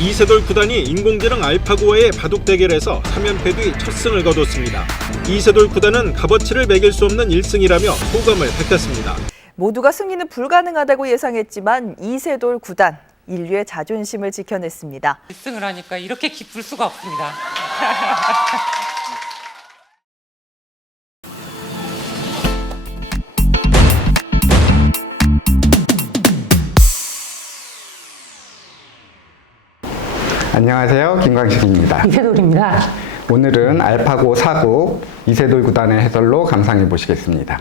이세돌 구단이 인공지능 알파고와의 바둑 대결에서 3연패 뒤 첫 승을 거뒀습니다. 이세돌 구단은 값어치를 매길 수 없는 1승이라며 소감을 밝혔습니다. 모두가 승리는 불가능하다고 예상했지만 이세돌 구단, 인류의 자존심을 지켜냈습니다. 1승을 하니까 이렇게 기쁠 수가 없습니다. 안녕하세요. 김광식입니다. 이세돌입니다. 오늘은 알파고 사국 이세돌 구단의 해설로 감상해 보시겠습니다.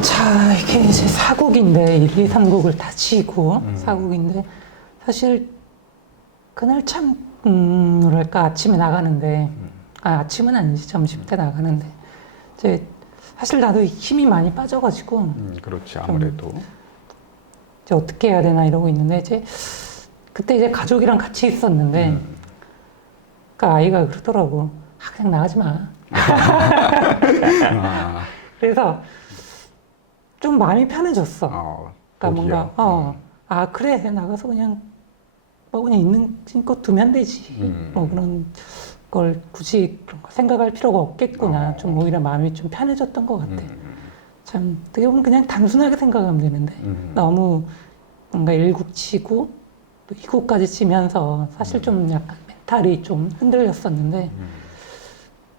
자, 이게 이제 사국인데 1, 2, 3국을 다 치고 사국인데 사실 그날 참 뭐랄까 아침에 나가는데 아침은 아니지 점심 때 나가는데 이제 사실 나도 힘이 많이 빠져가지고 그렇지 아무래도 이제 어떻게 해야 되나 이러고 있는데 이제 그때 이제 가족이랑 같이 있었는데 그러니까 아이가 그러더라고. 그냥 나가지 마. 그래서 좀 마음이 편해졌어. 그러니까 뭔가 그래 나가서 그냥 뭐 그냥 있는 것 두면 되지. 뭐 그런 걸 굳이 그런 거 생각할 필요가 없겠구나. 좀 오히려 마음이 좀 편해졌던 것 같아. 참 어떻게 보면 그냥 단순하게 생각하면 되는데 너무 뭔가 1국 치고 또 2국까지 치면서 사실 좀 약간 멘탈이 좀 흔들렸었는데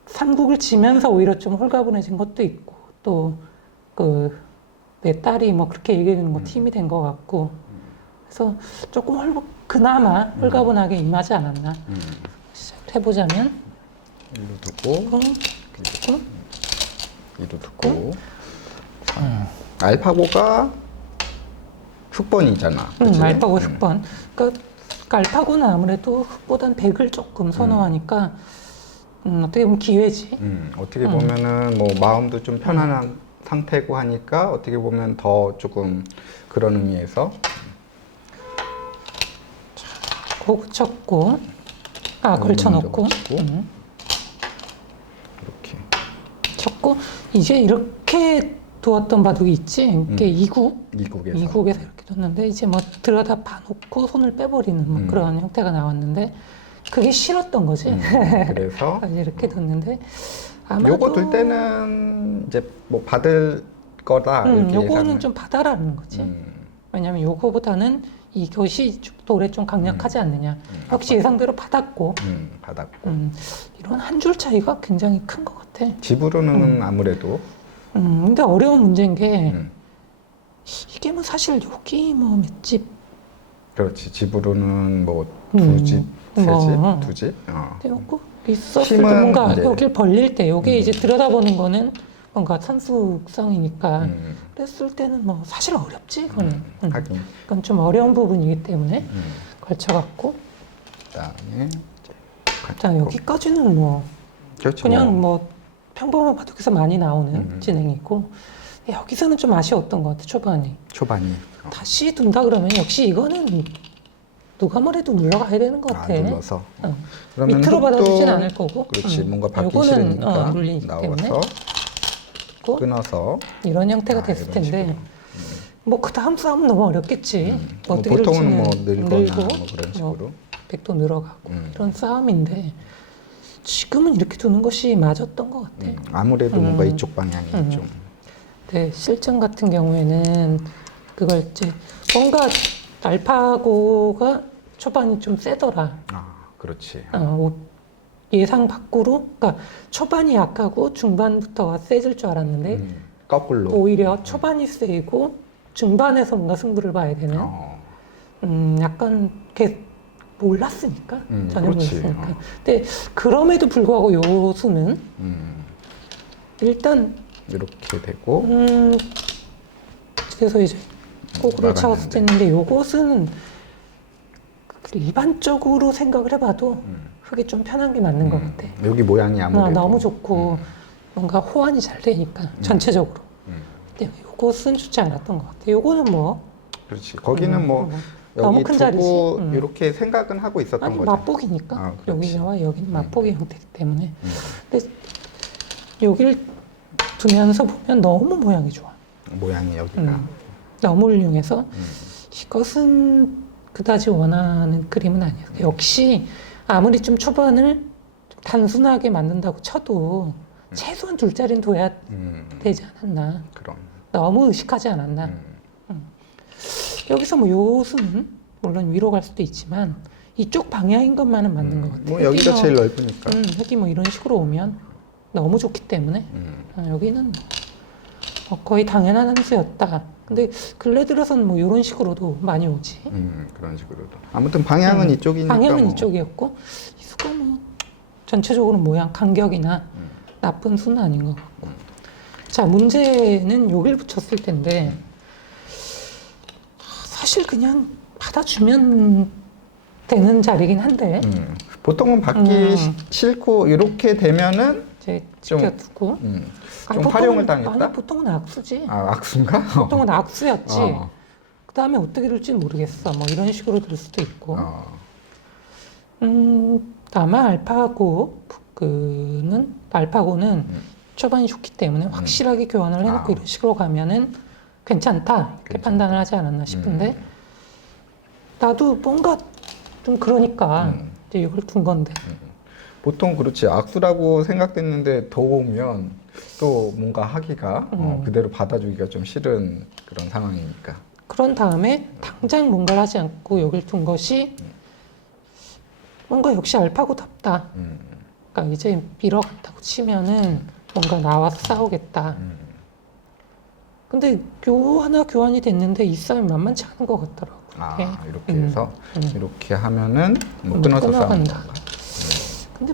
3국을 치면서 오히려 좀 홀가분해진 것도 있고 또 내 딸이 뭐 그렇게 얘기해주는 거 힘이 된 것 같고 그래서 조금 그나마 홀가분하게 임하지 않았나 시작해보자면 이로 두고 이로 두고 알파고가 흑번이잖아. 알파고 흑번. 그러니까 알파고는 아무래도 흑보단 백을 조금 선호하니까 어떻게 보면 기회지. 어떻게 보면은 뭐 마음도 좀 편안한 상태고 하니까 어떻게 보면 더 조금 그런 의미에서 고구 쳤고 걸쳐놓고 이렇게 쳤고 이제 이렇게 두었던 바둑이 있지. 이게 2국에서 이렇게 뒀는데 이제 뭐 들여다 봐놓고 손을 빼버리는 뭐 그런 형태가 나왔는데 그게 싫었던 거지. 그래서 이렇게 뒀는데 아마도 요거 둘 때는 이제 뭐 받을 거다 이렇게 요거는 좀 받아라는 거지. 왜냐면 요거보다는 이것이 돌에 좀 강력하지 않느냐. 역시 예상대로 받았고 이런 한 줄 차이가 굉장히 큰 것 같아. 집으로는 아무래도 근데 어려운 문제인 게 이게 뭐 사실 여기 뭐 몇 집 그렇지 집으로는 뭐 두 집, 세 집, 두 집. 요거 있었을 때 뭔가 여길 벌릴 때 여기 이제 들여다보는 거는 뭔가 산수성이니까 그랬을 때는 뭐 사실 어렵지 그거는. 하긴. 그건 좀 어려운 부분이기 때문에 걸쳐갖고 그다음에 자 여기까지는 뭐 그렇죠. 그냥 뭐 평범한 바둑에서 많이 나오는 진행이고 여기서는 좀 아쉬웠던 것 같아 초반이. 다시 둔다 그러면 역시 이거는 누가 뭐래도 눌러가야 되는 것 같아. 눌러서. 그러면 밑으로 받아주진 않을 거고. 그렇지 뭔가 받기 요거는 싫으니까 물리기 때문에 나와서 끊어서 이런 형태가 됐을 이런 텐데 식으로. 뭐 그 다음 싸움은 너무 어렵겠지. 뭐 어떻게 보통은 뭐 될지는 늘거나 뭐 그런 식으로. 백도 늘어가고 이런 싸움인데 지금은 이렇게 두는 것이 맞았던 것 같아. 아무래도 뭔가 이쪽 방향이 좀 네, 실전 같은 경우에는 그걸 이제 뭔가 알파고가 초반이 좀 세더라. 그렇지. 예상 밖으로, 그러니까 초반이 약하고 중반부터가 세질 줄 알았는데 거꾸로 오히려 초반이 세고 중반에서 뭔가 승부를 봐야 되는 약간 이렇게 몰랐으니까 전혀 그렇지. 몰랐으니까. 근데 그럼에도 불구하고 요 수는 일단 이렇게 되고 그래서 이제 꼬구를 차웠을 때인데 요것은 일반적으로 생각을 해봐도 흙이 좀 편한 게 맞는 것 같아. 여기 모양이 아무래도 너무 좋고 뭔가 호환이 잘 되니까 전체적으로. 근데 요것은 좋지 않았던 것 같아. 요거는 뭐 그렇지. 거기는 뭐 너무 여기 큰 두고 자리지. 이렇게 생각은 하고 있었던 아니 거죠. 맛보기니까 그렇지. 여기와 여기는 맛보기 형태이기 때문에. 근데 여기를 두면서 보면 너무 모양이 좋아. 모양이 여기가 너무 훌륭해서 이것은 그다지 원하는 그림은 아니에요. 역시 아무리 좀 초반을 좀 단순하게 만든다고 쳐도 최소한 둘짜리는 둬야 되지 않았나. 그럼. 너무 의식하지 않았나. 여기서 뭐 요 수는 물론 위로 갈 수도 있지만 이쪽 방향인 것만은 맞는 것 같아요. 뭐 여기가 제일 넓으니까. 흙이 뭐 이런 식으로 오면 너무 좋기 때문에 여기는 거의 당연한 한 수였다. 근데 근래 들어서는 뭐 이런 식으로도 많이 오지. 그런 식으로도. 아무튼 방향은 이쪽이니까. 방향은 뭐. 이쪽이었고 이 수가 뭐 전체적으로 모양 간격이나 나쁜 수는 아닌 것 같고. 자, 문제는 여길 붙였을 텐데 사실 그냥 받아주면 되는 자리긴 한데 보통은 받기 싫고 이렇게 되면은 이제 좀, 지켜두고 좀 활용을 당했다? 아니 보통은 악수지. 아, 악수인가? 보통은 악수였지. 어. 그 다음에 어떻게 될지 모르겠어. 뭐 이런 식으로 될 수도 있고. 아마 알파고는 초반이 좋기 때문에 확실하게 교환을 해놓고 이런 식으로 가면은 괜찮다 이렇게 판단을 하지 않았나 싶은데 나도 뭔가 좀 그러니까 이제 이걸 둔 건데. 보통 그렇지. 악수라고 생각됐는데 더 오면 또 뭔가 하기가 그대로 받아주기가 좀 싫은 그런 상황이니까. 그런 다음에 당장 뭔가를 하지 않고 여길 둔 것이 뭔가 역시 알파고답다. 그러니까 이제 밀어간다고 치면은 뭔가 나와서 싸우겠다. 근데 하나 교환이 됐는데 이 싸움이 만만치 않은 것 같더라고. 이렇게 해서 이렇게 하면은 뭐 끊어서 싸우는 건가? 근데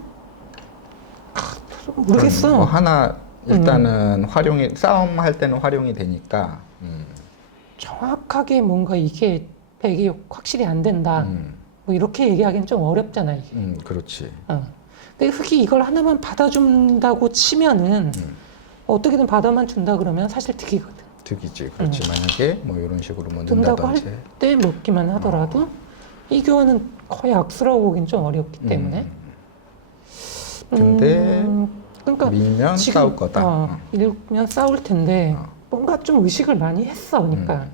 모르겠어. 뭐 하나 일단은 활용이 싸움할 때는 활용이 되니까 정확하게 뭔가 이게 백이 확실히 안 된다. 뭐 이렇게 얘기하기는 좀 어렵잖아 이게. 그렇지. 근데 흙이 이걸 하나만 받아준다고 치면은 어떻게든 받아만 준다 그러면 사실 득이거든. 득이지. 그렇지. 만약에 뭐 이런 식으로 뭐 둔다고 넣는다든지. 할 때 먹기만 하더라도 이 교환은 거의 악수라고 보긴 좀 어렵기 때문에. 근데 그러니까 밀면 지금, 싸울 거다. 밀면 싸울 텐데 뭔가 좀 의식을 많이 했어. 그러니까.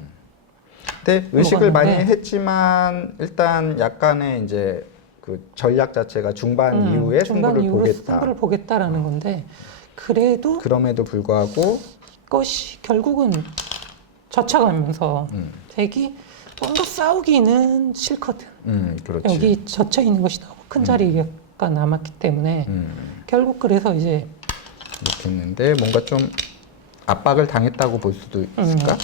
근데 의식을 많이 먹었는데. 했지만 일단 약간의 이제 그 전략 자체가 중반 이후에 승부를 보겠다. 승부를 보겠다라는 건데 그래도 그럼에도 불구하고 이것이 결국은 젖혀가면서 백이 뭔가 싸우기는 싫거든. 그렇지. 여기 젖혀 있는 것이 너무 큰 자리가 남았기 때문에 결국 그래서 이제 이렇게 했는데 뭔가 좀 압박을 당했다고 볼 수도 있을까?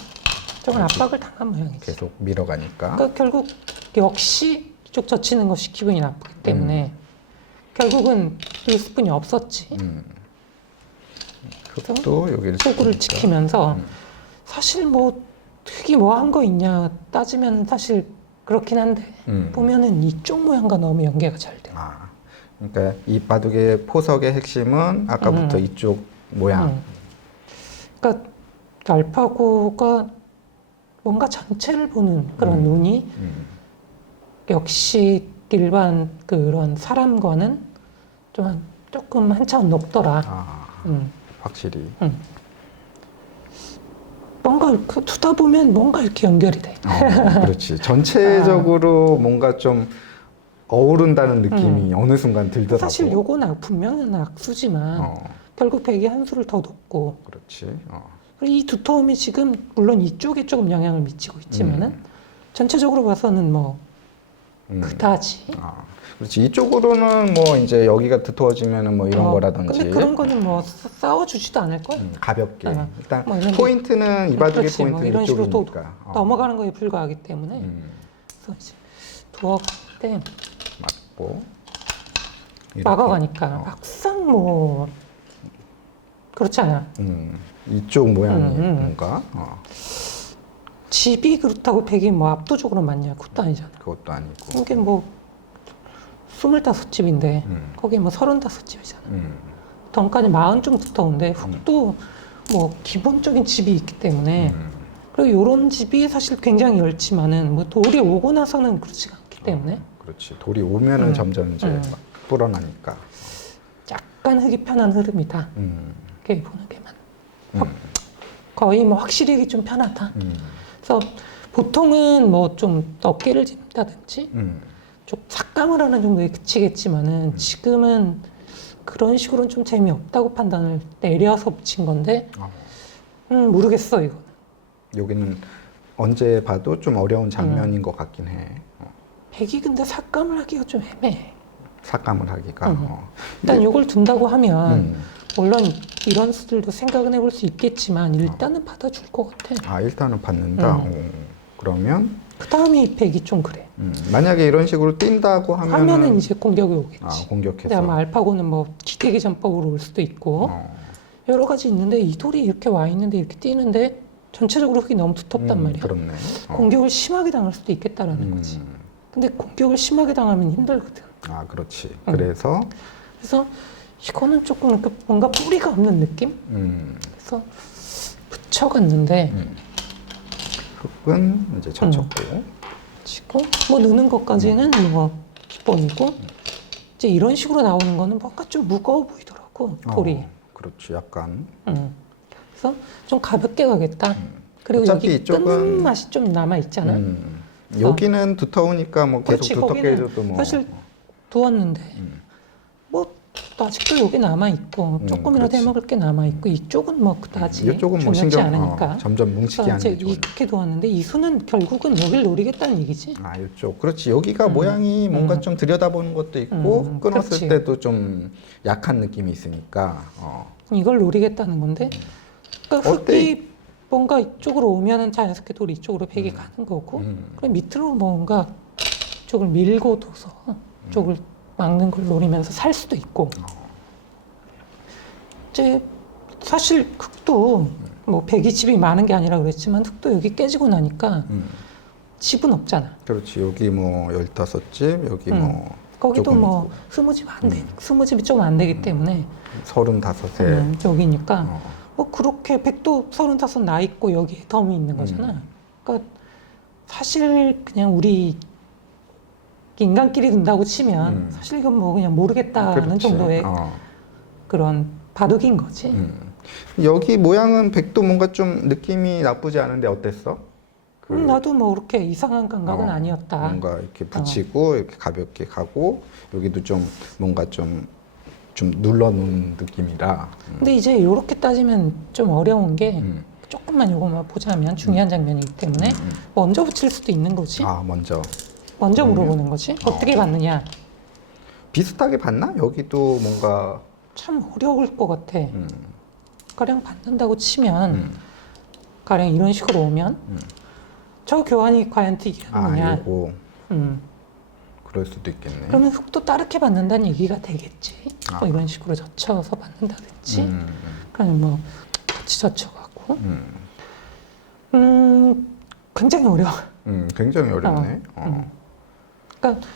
조금 압박을 당한 모양이지. 계속 밀어가니까. 그러니까 결국 역시 이쪽 젖히는 것이 기분이 나쁘기 때문에 결국은 리스폰이 없었지. 흙도 여기를 소구를 지키니까. 지키면서 사실 뭐 흙이 뭐 한 거 있냐 따지면 사실 그렇긴 한데 보면은 이쪽 모양과 너무 연계가 잘 돼. 그러니까 이 바둑의 포석의 핵심은 아까부터 이쪽 모양. 그러니까 알파고가 뭔가 전체를 보는 그런 눈이 역시 일반 그런 사람과는 조금 한 차원 높더라. 확실히. 뭔가 이렇게 두다 보면 뭔가 이렇게 연결이 돼. 그렇지. 전체적으로 뭔가 좀 어우른다는 느낌이 어느 순간 들더라고. 사실 요거는 분명한 악수지만 결국 백이 한 수를 더 높고. 그렇지. 그리고 이 두터움이 지금 물론 이쪽에 조금 영향을 미치고 있지만은 전체적으로 봐서는 뭐 그다지. 그렇지. 이쪽으로는 뭐 이제 여기가 두터워지면은 뭐 이런 거라든지. 근데 그런 거는 뭐 싸워주지도 않을 걸. 가볍게. 일단 뭐 이런 포인트는 이 바둑의 그렇지, 포인트는 뭐 이런 식으로 또 이쪽이니까. 넘어가는 거에 불과하기 때문에. 그래서 이제 두어갈 때 맞고. 막아가니까 막상 뭐 그렇지 않아. 이쪽 모양이 뭔가. 집이 그렇다고 백이 뭐 압도적으로 많냐 그것도 아니잖아. 그것도 아니고. 이게 뭐 25집인데 거기 뭐 35집이잖아. 덩까지 40좀 두터운데 흙도 뭐 기본적인 집이 있기 때문에 그리고 이런 집이 사실 굉장히 넓지만은 뭐 돌이 오고 나서는 그렇지가 않기 때문에 그렇지. 돌이 오면은 점점 이제 막 불어나니까. 약간 흙이 편한 흐름이다. 이렇게 보는 게만 거의 뭐 확실히 좀 편하다. 그래서 보통은 뭐 좀 어깨를 짚는다든지 좀 삭감을 하는 정도에 그치겠지만은 지금은 그런 식으로는 좀 재미없다고 판단을 내려서 붙인 건데 모르겠어 이거는. 여기는 언제 봐도 좀 어려운 장면인 것 같긴 해. 백이 근데 삭감을 하기가 좀 애매해. 삭감을 하기가. 일단 이걸 둔다고 하면 물론 이런 수들도 생각은 해볼 수 있겠지만 일단은 받아줄 것 같아. 아, 일단은 받는다. 그러면 그 다음에 이 백이 좀 그래. 만약에 이런 식으로 뛴다고 하면은 이제 공격이 오겠지. 아, 공격해서. 근데 아마 알파고는 뭐 기대기 전법으로 올 수도 있고 여러 가지 있는데 이 돌이 이렇게 와 있는데 이렇게 뛰는데 전체적으로 흙이 너무 두텁단 말이야. 그렇네. 공격을 심하게 당할 수도 있겠다라는 거지. 근데 공격을 심하게 당하면 힘들거든. 아, 그렇지. 그래서 이거는 조금 이렇게 뭔가 뿌리가 없는 느낌? 그래서 붙여갔는데 흙은 이제 젖혔고 지금 뭐 넣는 것까지는 뭐 기본이고 이제 이런 식으로 나오는 거는 뭔가 좀 무거워 보이더라고 돌이. 그렇지, 약간. 그래서 좀 가볍게 가겠다. 그리고 어차피 여기 이쪽은- 끈 맛이 좀 남아 있잖아. 여기는 두터우니까 뭐 계속 그렇지, 두텁게 거기는 해줘도 뭐. 사실 두었는데 뭐 아직도 여기 남아 있고 조금이라도 그렇지. 해먹을 게 남아 있고 이쪽은 뭐 그다지 이쪽은 뭐 중요하지 신경 않으니까. 점점 뭉치게 그래서 하는 이제 게 좋은. 이렇게 두었는데 이 수는 결국은 여기를 노리겠다는 얘기지. 아, 이쪽. 그렇지. 여기가 모양이 뭔가 좀 들여다보는 것도 있고 끊었을 그렇지. 때도 좀 약한 느낌이 있으니까. 이걸 노리겠다는 건데 그러니까 어때? 흙이 뭔가 이쪽으로 오면은 자연스럽게 돌이 이쪽으로 백이 가는 거고 그럼 밑으로 뭔가 이쪽을 밀고 둬서 이쪽을 막는 걸 노리면서 살 수도 있고 이제 사실 흙도 뭐 백이 집이 많은 게 아니라 그랬지만 흙도 여기 깨지고 나니까 집은 없잖아. 그렇지. 여기 뭐 15집, 여기 뭐 거기도 조금 뭐 있고. 20집 안 돼. 20집이 좀 안 되기 때문에 35세. 여기니까 뭐 그렇게 백도 35 나 있고 여기에 덤이 있는 거잖아. 그러니까 사실 그냥 우리 인간끼리 둔다고 치면 사실 이건 뭐 그냥 모르겠다는 그렇지. 정도의 그런 바둑인 거지. 여기 모양은 백도 뭔가 좀 느낌이 나쁘지 않은데 어땠어? 나도 뭐 그렇게 이상한 감각은 어, 아니었다. 뭔가 이렇게 붙이고 이렇게 가볍게 가고 여기도 좀 뭔가 좀 눌러놓은 느낌이라. 근데 이제 이렇게 따지면 좀 어려운 게 조금만 요거만 보자면 중요한 장면이기 때문에 먼저 붙일 수도 있는 거지. 아, 먼저 먼저 물어보는 거지. 어떻게 봤느냐. 비슷하게 봤나? 여기도 뭔가 참 어려울 것 같아. 가령 받는다고 치면 가령 이런 식으로 오면 저 교환이 과연 튀기느냐. 요거 그럴 수도 있겠네. 그러면 흙도 따르게 받는다는 얘기가 되겠지. 아. 뭐 이런 식으로 젖혀서 받는다든지. 그러면 뭐 같이 젖혀가고. 굉장히 어려워. 굉장히 어렵네. 그러니까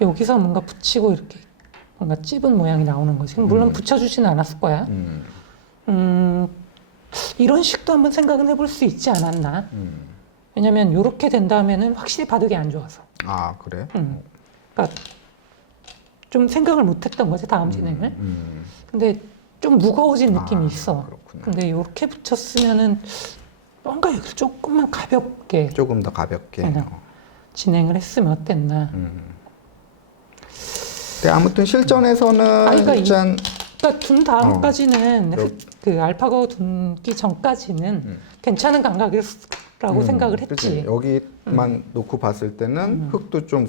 여기서 뭔가 붙이고 이렇게 뭔가 찝은 모양이 나오는 거지. 물론 붙여주지는 않았을 거야. 이런 식도 한번 생각은 해볼 수 있지 않았나. 왜냐면 이렇게 된다면은 확실히 바둑이 안 좋아서. 아, 그래? 그러니까 좀 생각을 못했던 거지 다음 진행을. 근데 좀 무거워진 느낌이 있어. 그렇구나. 근데 이렇게 붙였으면은 뭔가 여기를 조금만 가볍게 조금 더 가볍게. 진행을 했으면 어땠나. 근데 아무튼 실전에서는 그러니까 일단 그러니까 둔 다음까지는 어. 그 알파고 둔기 전까지는 괜찮은 감각이라고 생각을 했지. 그치? 여기만 놓고 봤을 때는 흙도 좀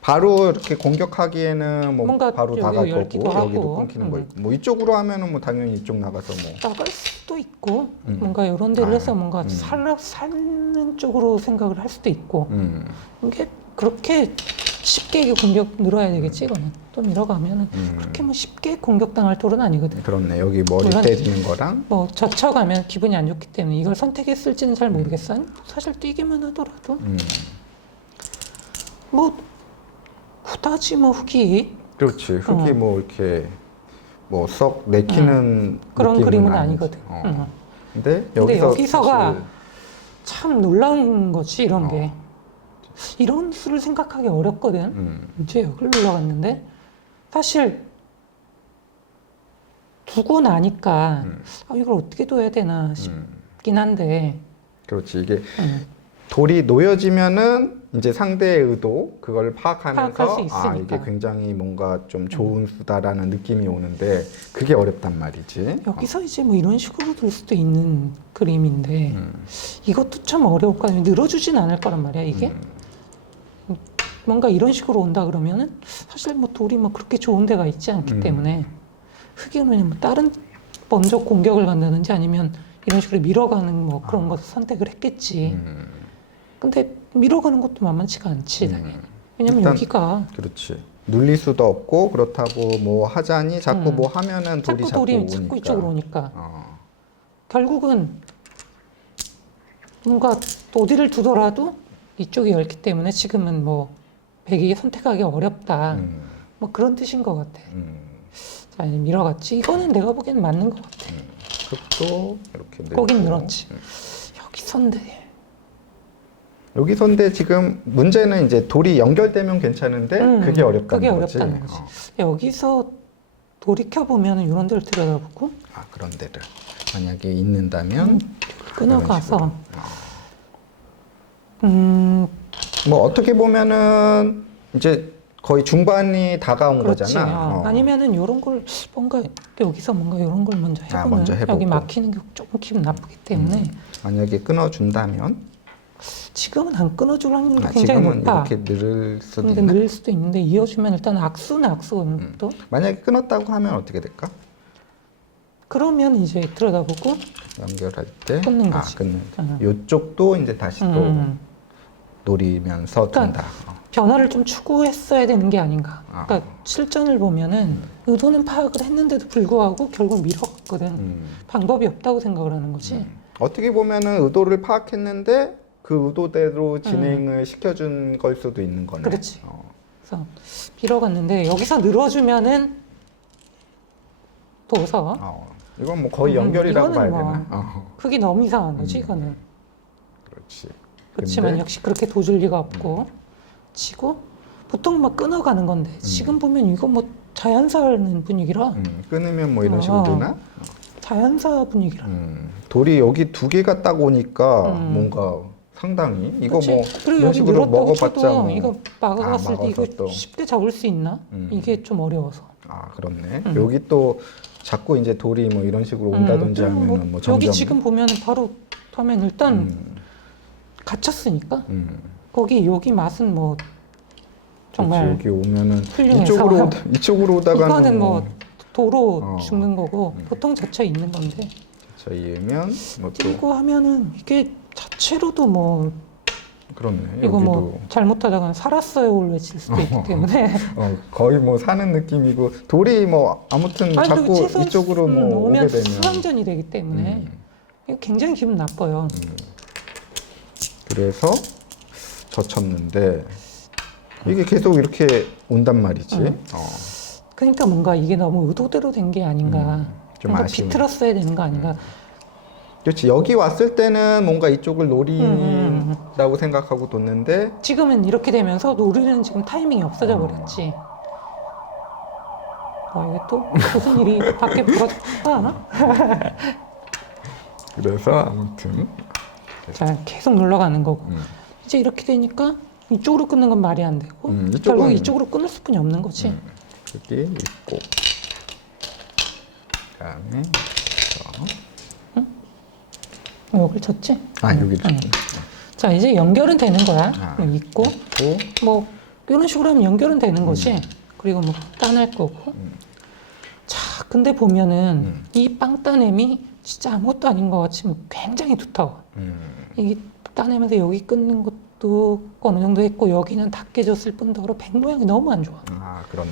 바로 이렇게 공격하기에는 뭐 뭔가 바로 여기 나갈 열기도 거고 여기도 하고. 끊기는 거 있고 뭐 이쪽으로 하면은 뭐 당연히 이쪽 나가서 뭐 나갈 수도 있고 뭔가 이런 데를 해서 뭔가 살는 쪽으로 생각을 할 수도 있고 이게 그렇게 쉽게 이게 공격 늘어야 되겠지 이거는 또 밀어가면은 그렇게 뭐 쉽게 공격당할 돌은 아니거든. 그렇네. 여기 머리 물론 때리는 거랑 뭐 젖혀가면 기분이 안 좋기 때문에 이걸 선택했을지는 잘 모르겠어. 사실 뛰기만 하더라도 뭐 그다지 뭐 흙이 그렇지. 흙이 뭐 이렇게 뭐 썩 내키는 그런 느낌은 그림은 아니지. 아니거든. 근데 근데 여기서 여기서가 사실 참 놀라운 거지 이런 게. 이런 수를 생각하기 어렵거든. 이제 여기를 올라갔는데 사실 두고 나니까 이걸 어떻게 둬야 되나 싶긴 한데 그렇지. 이게 돌이 놓여지면은 이제 상대의 의도 그걸 파악하면서 파악할 수 있으니까. 이게 굉장히 뭔가 좀 좋은 수다라는 느낌이 오는데 그게 어렵단 말이지. 여기서 이제 뭐 이런 식으로 될 수도 있는 그림인데 이것도 참 어려울 거 아니에요. 늘어주진 않을 거란 말이야 이게. 뭔가 이런 식으로 온다 그러면은 사실 뭐 돌이 뭐 그렇게 좋은 데가 있지 않기 때문에 흑이는 뭐 다른 먼저 공격을 간다든지 아니면 이런 식으로 밀어가는 뭐 그런 것을 선택을 했겠지. 근데 밀어가는 것도 만만치가 않지 당연히. 왜냐면 일단 여기가 그렇지. 눌릴 수도 없고 그렇다고 뭐 하자니 자꾸 뭐 하면은 돌이 자꾸 돌이 오니까. 자꾸 이쪽으로 오니까 어. 결국은 뭔가 어디를 두더라도 이쪽이 넓기 때문에 지금은 뭐 백이 선택하기 어렵다. 뭐 그런 뜻인 것 같아. 자, 이제 밀어갔지. 이거는 내가 보기엔 맞는 것 같아. 흙도 이렇게 늘고. 거긴 늘었지. 여기선데. 여기서인데 지금 문제는 이제 돌이 연결되면 괜찮은데 그게 어렵다는 그게 거지. 어렵다는 거지. 여기서 돌이켜 보면 이런 데를 들여다보고 그런 데를 만약에 있는다면 끊어가서 뭐 어떻게 보면은 이제 거의 중반이 다가온 그렇지. 거잖아. 아니면은 이런 걸 뭔가 여기서 뭔가 이런 걸 먼저 해보면 먼저 해보고. 여기 막히는 게 조금 기분 나쁘기 때문에 만약에 끊어준다면 지금은 안 끊어줄 확률이 굉장히 지금은 높아. 이렇게 늘을 수도 근데 있나? 늘릴 수도 있는데 이어주면 일단 악수는 또 만약에 끊었다고 하면 어떻게 될까? 그러면 이제 들여다보고 연결할 때 끊는 거지. 끊는. 응. 요쪽도 이제 다시 또 노리면서 그러니까 둔다. 변화를 좀 추구했어야 되는 게 아닌가. 아. 그러니까 실전을 보면은 의도는 파악을 했는데도 불구하고 결국 밀었거든. 방법이 없다고 생각을 하는 거지. 어떻게 보면은 의도를 파악했는데 그 의도대로 진행을 시켜준 걸 수도 있는 거네. 그렇지. 그래서 밀어갔는데 여기서 늘어주면은 도서 이건 뭐 거의 연결이라고 봐야 이거는 되나? 뭐 흙이 너무 이상한 거지 이거는. 그렇지. 그렇지만 근데 역시 그렇게 도줄 리가 없고 치고 보통 막 끊어가는 건데 지금 보면 이거 뭐 자연사 하는 분위기라 끊으면 뭐 이런 식으로 되나? 자연사 분위기라. 돌이 여기 두 개가 딱 오니까 뭔가 상당히 이거 그치? 뭐 그리고 이런 여기 식으로 늘었다고 먹어봤자 쳐도 뭐. 이거 막아갔을 때 이거 막아서 또. 쉽게 잡을 수 있나? 이게 좀 어려워서. 그렇네. 여기 또 자꾸 이제 돌이 뭐 이런 식으로 온다든지 하면은 뭐 점점 여기 지금 보면은 바로 하면 일단 갇혔으니까 여기 맛은 뭐 정말 그렇지, 여기 오면은 훌륭해서. 이쪽으로 오다가는 이거는 뭐 도로 어. 죽는 거고 보통 젖혀 있는 건데 자 이으면 뭐 또 띄고 하면은 이게 자체로도 뭐 그렇네. 이거 여기도 뭐 잘못하다가 살았어요를 외칠 수도 있기 때문에 거의 뭐 사는 느낌이고 돌이 뭐 아무튼 아니, 자꾸 최소한 이쪽으로 뭐 오게 오면 되면 수상전이 되기 때문에 이거 굉장히 기분 나빠요. 그래서 젖혔는데 이게 계속 이렇게 온단 말이지. 그러니까 뭔가 이게 너무 의도대로 된 게 아닌가. 좀 뭔가 아쉬운. 비틀었어야 되는 거 아닌가. 그렇지. 여기 왔을 때는 뭔가 이쪽을 노린다고 생각하고 뒀는데 지금은 이렇게 되면서 노리는 지금 타이밍이 없어져 버렸지. 이게 또 무슨 일이 밖에 벌어졌다. 그래서 아무튼 자, 계속 눌러가는 거고. 이제 이렇게 되니까 이쪽으로 끊는 건 말이 안 되고 이쪽은- 결국 이쪽으로 끊을 수뿐이 없는 거지. 여기 있고 그다음에 여기를 쳤지? 여기 자, 이제 연결은 되는 거야. 뭐 있고 있고 뭐 이런 식으로 하면 연결은 되는 거지. 그리고 뭐 따낼 거고. 자, 근데 보면은 이 빵 따냄이 진짜 아무것도 아닌 것 같이 굉장히 두터워. 이게 따내면서 여기 끊는 것도 어느 정도 했고 여기는 다 깨졌을 뿐더러 백 모양이 너무 안 좋아. 그렇네.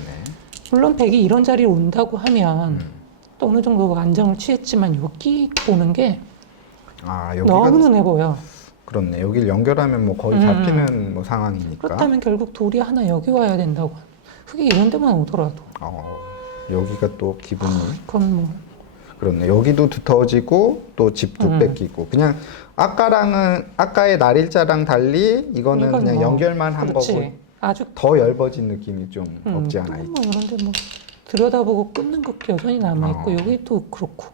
물론 백이 이런 자리에 온다고 하면 또 어느 정도 안정을 취했지만 여기 보는 게 여기가 너무 눈에 보여. 그렇네. 여기를 연결하면 뭐 거의 잡히는 뭐 상황이니까. 그렇다면 결국 돌이 하나 여기 와야 된다고. 흙이 이런 데만 오더라도. 여기가 또 기분이 그건 뭐 그렇네. 여기도 두터워지고 또 집도 뺏기고 그냥 아까의 날일자랑 달리 이거는 그냥 뭐, 연결만 한 그렇지. 거고 아주 더 얇아진 느낌이 좀 없지 않아 또 있지. 뭐 이런데 뭐 들여다보고 끊는 것 여전히 남아 있고 여기도 그렇고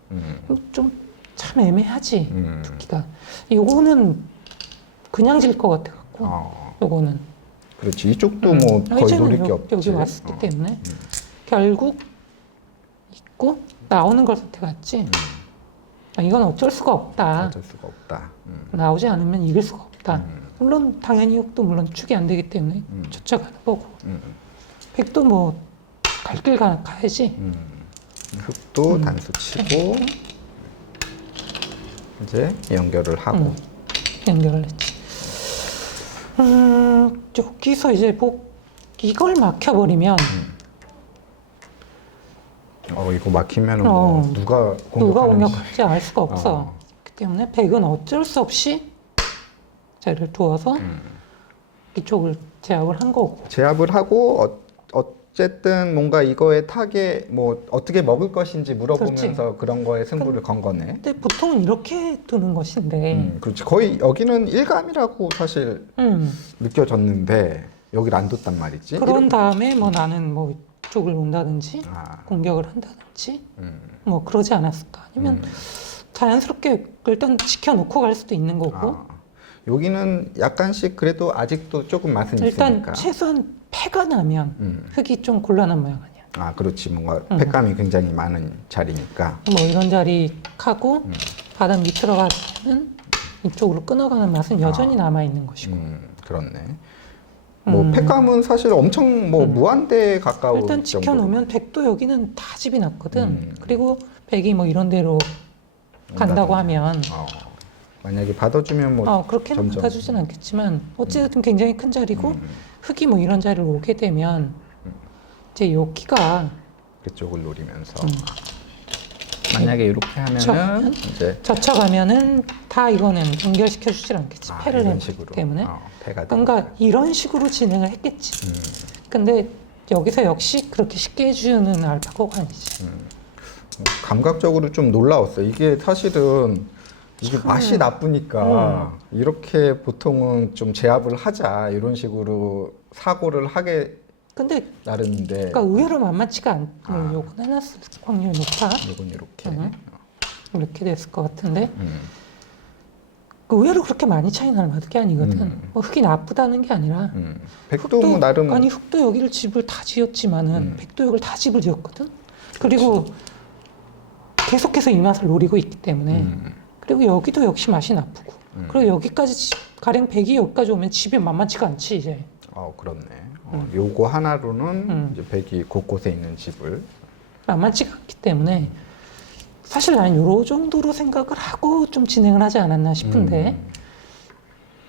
좀 참 애매하지. 듣기가. 요거는 그냥 질 것 같아갖고 요거는 그렇지. 이쪽도 뭐 거의 이제는 노릴 게 없지. 여기 왔기 때문에 결국 있고 나오는 걸 선택했지. 이건 어쩔 수가 없다. 어쩔 수가 없다. 나오지 않으면 이길 수가 없다. 물론 당연히 흑도 물론 축이 안 되기 때문에 쫓아가는 거고. 백도 뭐 갈 길 가야지. 흑도 단수 치고 이제 연결을 하고 연결을 했지. 여기서 이제 이걸 막혀버리면 이거 막히면은 뭐 누가 공격할지 알 수가 없어. 그렇기 때문에 백은 어쩔 수 없이 자리를 두어서 이쪽을 제압을 한 거고. 제압을 하고 어쨌든 뭔가 이거의 타겟 뭐 어떻게 먹을 것인지 물어보면서 그렇지. 그런 거에 승부를 건 거네. 근데 보통은 이렇게 두는 것인데. 그렇지. 거의 여기는 일감이라고 사실 느껴졌는데 여기를 안 뒀단 말이지. 그런 다음에 뭐 나는 뭐 이쪽을 온다든지 공격을 한다든지 뭐 그러지 않았을까. 아니면 자연스럽게 일단 지켜놓고 갈 수도 있는 거고. 여기는 약간씩 그래도 아직도 조금 맛은 일단 있으니까. 최소한 패가 나면 흙이 좀 곤란한 모양 아니야. 그렇지. 뭔가 팩감이 굉장히 많은 자리니까. 뭐 이런 자리 하고 바닥 밑으로 가면 이쪽으로 끊어가는 맛은 여전히 남아 있는 것이고. 그렇네. 뭐 팩감은 사실 엄청 뭐 무한대에 가까운 일단 지켜놓으면 백도 여기는 다 집이 났거든. 그리고 백이 뭐 이런 데로 간다고 하면 만약에 받아주면 뭐 그렇게는 점점. 받아주진 않겠지만 어쨌든 굉장히 큰 자리고 흙이 뭐 이런 자리로 오게 되면 이제 여기가 그쪽을 노리면서 만약에 이렇게 하면은 이제 젖혀가면은 다 이거는 연결시켜 주질 않겠지. 패를 이런 했기 식으로 때문에. 패가 그러니까 이런 식으로 진행을 했겠지. 근데 여기서 역시 그렇게 쉽게 해주는 알파고가 아니지. 감각적으로 좀 놀라웠어. 이게 사실은 이게 맛이 나쁘니까 이렇게 보통은 좀 제압을 하자 이런 식으로 사고를 하게 근데 나르는데 그러니까 의외로 만만치가 않고 요건 해놨을 확률이 높아. 이건 이렇게 이렇게 됐을 것 같은데 의외로 그렇게 많이 차이 나는 게 아니거든. 뭐 흙이 나쁘다는 게 아니라 백도 뭐 나름 아니 흙도 여기를 집을 다 지었지만은 백도 여기를 다 집을 지었거든. 그리고 계속해서 이 맛을 노리고 있기 때문에 그리고 여기도 역시 맛이 나쁘고 그리고 여기까지 가령 백이 여기까지 오면 집이 만만치가 않지 이제. 그렇네. 요거 하나로는 이제 백이 곳곳에 있는 집을 만만치가 않기 때문에 사실 나는 요 정도로 생각을 하고 좀 진행을 하지 않았나 싶은데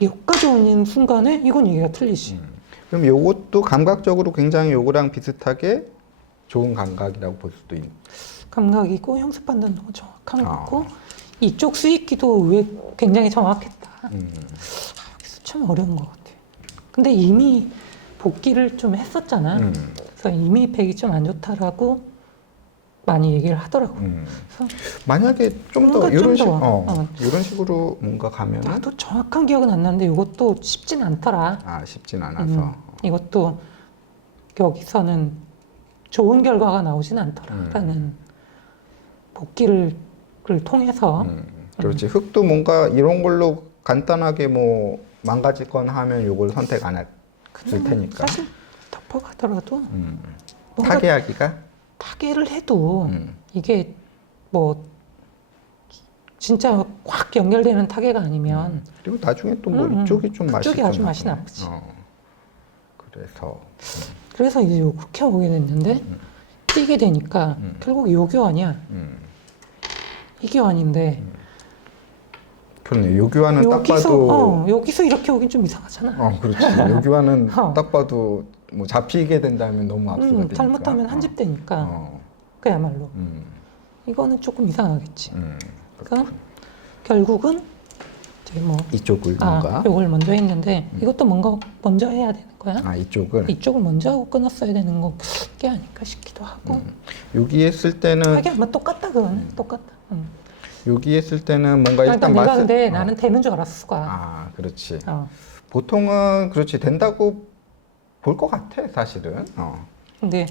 여기까지 오는 순간에 이건 얘기가 틀리지. 그럼 요것도 감각적으로 굉장히 요거랑 비슷하게 좋은 감각이라고 볼 수도 있는. 감각이고 형수 판단도 정확한 거고 이쪽 수익기도 굉장히 정확했다. 여기서 참 어려운 것 같아. 근데 이미 복귀를 좀 했었잖아. 그래서 이미 백이 좀 안 좋다라고 많이 얘기를 하더라고. 그래서 만약에 좀 더 뭔가 이런 좀 식, 더, 이런 식으로 뭔가 가면은 나도 정확한 기억은 안 나는데 이것도 쉽진 않더라. 쉽진 않아서. 이것도 여기서는 좋은 결과가 나오진 않더라라는 복귀를 통해서 그렇지. 흙도 뭔가 이런 걸로 간단하게 뭐 망가지거나 하면 요걸 선택 안 했을 테니까. 사실 덮어가더라도 뭔가 타개하기가 타개를 해도 이게 뭐 진짜 확 연결되는 타개가 아니면 그리고 나중에 또 뭐 이쪽이 좀 맛이 그쪽이 아주 좀 맛이 나고. 나쁘지. 그래서 이제 이렇게 오게 됐는데 뛰게 되니까 결국 요 교환이야. 이 교환인데 그렇네. 요교환은 딱 봐도 여기서 이렇게 오긴 좀 이상하잖아. 그렇지. 요교환은 딱 봐도 뭐 잡히게 된다면 너무 압수가 되니까. 잘못하면 한 집 되니까 그야말로 이거는 조금 이상하겠지. 그러니까 결국은 이제 뭐 이쪽을 뭔가 요걸 먼저 했는데 이것도 뭔가 먼저 해야 되는 거야. 이쪽을 먼저 하고 끊었어야 되는 게 아닐까 싶기도 하고. 여기 했을 때는 하긴 아마 똑같다 그거는 똑같다. 여기 했을 때는 뭔가 일단 내가 맛은 근데 나는 되는 줄 알았을 수가. 그렇지. 보통은 그렇지 된다고 볼 것 같아 사실은. 근데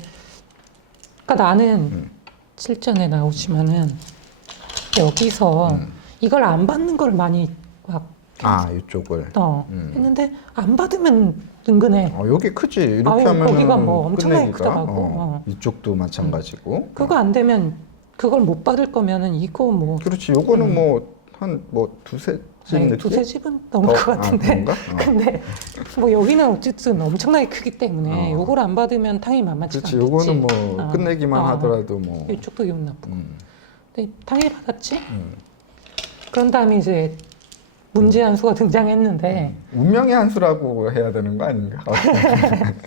그러니까 나는 실전에 나오지만은 여기서 이걸 안 받는 걸 많이 막 아, 이쪽을. 했는데 안 받으면 은근해. 여기 크지. 이렇게 아유, 하면 거기가 뭐 엄청나게 끝내기가. 크더라고. 이쪽도 마찬가지고. 그거 안 되면 그걸 못 받을 거면은 이거 뭐 그렇지. 요거는 뭐 한 뭐 두세 집 아니, 느낌? 두세 집은 넘을 것 같은데. 그런가? 근데 뭐 여기는 어쨌든 엄청나게 크기 때문에 요걸 안 받으면 당연히 만만치가 그렇지. 않겠지. 요거는 뭐 끝내기만 하더라도 뭐. 이쪽도 기분 나쁘고. 음. 근데 당연히 받았지. 그런 다음에 이제 문제 한수가 등장했는데 운명의 한 수라고 해야 되는 거 아닌가?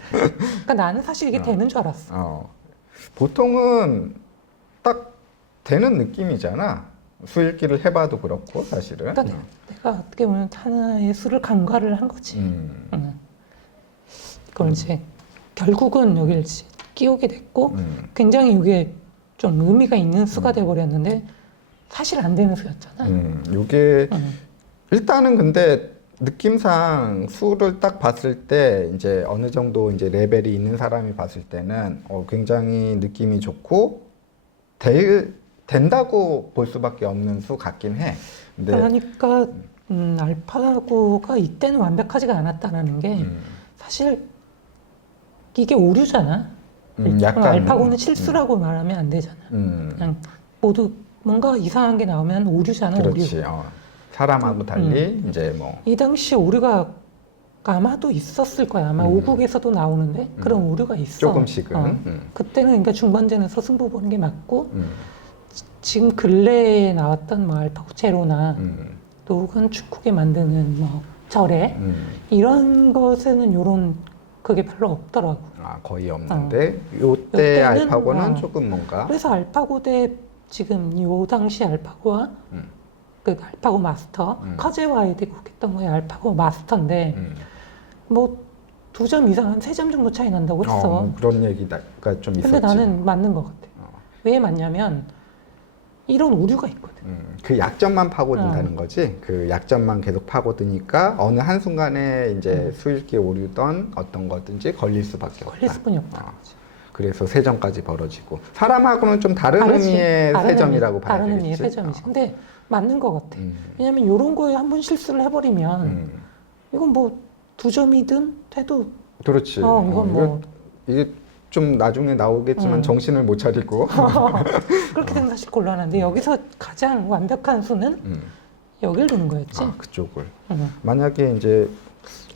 그러니까 나는 사실 이게 되는 줄 알았어. 보통은 딱 되는 느낌이잖아. 수읽기를 해봐도 그렇고 사실은. 그러니까 내가 어떻게 보면 하나의 수를 간과를 한 거지. 그걸 이제 결국은 여기를 이제 끼우게 됐고 굉장히 이게 좀 의미가 있는 수가 돼버렸는데 사실 안 되는 수였잖아. 이게 일단은 근데 느낌상 수를 딱 봤을 때 이제 어느 정도 이제 레벨이 있는 사람이 봤을 때는 굉장히 느낌이 좋고 된다고 볼 수밖에 없는 수 같긴 해. 근데 그러니까 알파고가 이때는 완벽하지가 않았다라는 게 사실 이게 오류잖아. 약간 알파고는 실수라고 말하면 안 되잖아. 그냥 모두 뭔가 이상한 게 나오면 오류잖아. 그렇지. 오류. 사람하고 달리 이제 뭐 이 당시 오류가 아마도 있었을 거야. 아마 오국에서도 나오는데 그런 오류가 있어. 조금씩은. 그때는 그러니까 중반전에서 승부 보는 게 맞고 지금 근래에 나왔던 뭐 알파고 제로나 또 혹은 축구게 만드는 뭐 절에 이런 것에는 요런 그게 별로 없더라고. 거의 없는데 요때 요때는, 알파고는 조금 뭔가. 그래서 알파고 대 지금 요 당시 알파고와 그 알파고 마스터 커제와에 대고 했던 거에 알파고 마스터인데 뭐 2점 이상 한 3점 정도 차이 난다고 했어. 그런 얘기가 좀 있었지. 근데 나는 맞는 것 같아. 왜 맞냐면 이런 오류가 있거든. 그 약점만 파고든다는 거지. 그 약점만 계속 파고드니까 어느 한 순간에 이제 수읽기 오류던 어떤 거든지 걸릴 수밖에 없다. 걸릴 수뿐이 없다. 그래서 3점까지 벌어지고 사람하고는 좀 다른 다르지. 의미의 다른 3점이라고 봐야 다른 되겠지. 의미의 3점이지. 근데 맞는 것 같아. 왜냐면 이런 거에 한 번 실수를 해버리면 이건 뭐 2점이든 돼도 그렇지. 이건 뭐 이게 좀 나중에 나오겠지만 정신을 못 차리고 그렇게 되면 사실 곤란한데 여기서 가장 완벽한 수는 여길 두는 거였지. 그쪽을. 만약에 이제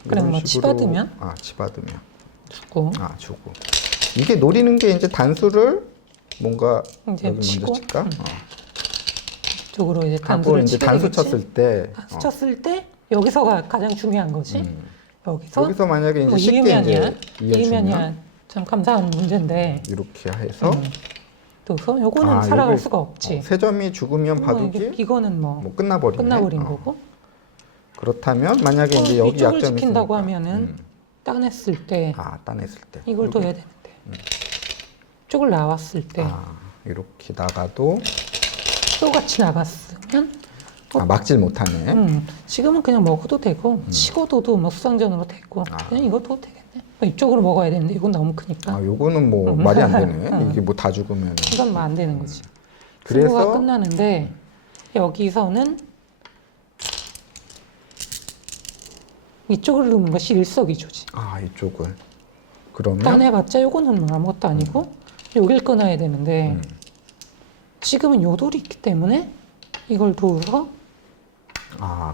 그래 뭐 치받으면 치받으면 주고 주고. 이게 노리는 게 이제 단수를 뭔가 이제 여기 치고, 먼저 칠까? 쪽으로 이제 하고 단수를 이제 치게 단수 되겠지. 쳤을 때 단수 쳤을 때 여기서가 가장 중요한 거지. 여기서 만약에 이제 뭐 쉽게 이으면이야. 이제 이어주면 참 감사한 문제인데 이렇게 해서 또서 요거는 살아갈 여기 수가 없지. 3점이 죽으면 바둑이 이거는 뭐 끝나버린 거고. 그렇다면 만약에 이제 여기 이쪽을 약점이 지킨다고 있으니까. 하면은 따냈을 때 따냈을 때 이걸 둬야 되는데 쪽을 나왔을 때 이렇게 나가도 또 같이 나갔으면 막질 못하네. 지금은 그냥 먹어도 되고 치고 둬도 뭐 수상전으로 되고 그냥 이거 둬도 되겠네. 뭐 이쪽으로 먹어야 되는데 이건 너무 크니까 요거는 뭐 말이 안 되네. 이게 뭐 다 죽으면 이건 뭐 안 되는 거지. 그래서 승부가 끝나는데 여기서는 이쪽을 누는 것이 일석이조지. 이쪽을 그러면 따내봤자 요거는 뭐 아무것도 아니고 여길 끊어야 되는데 지금은 요 돌이 있기 때문에 이걸 두어서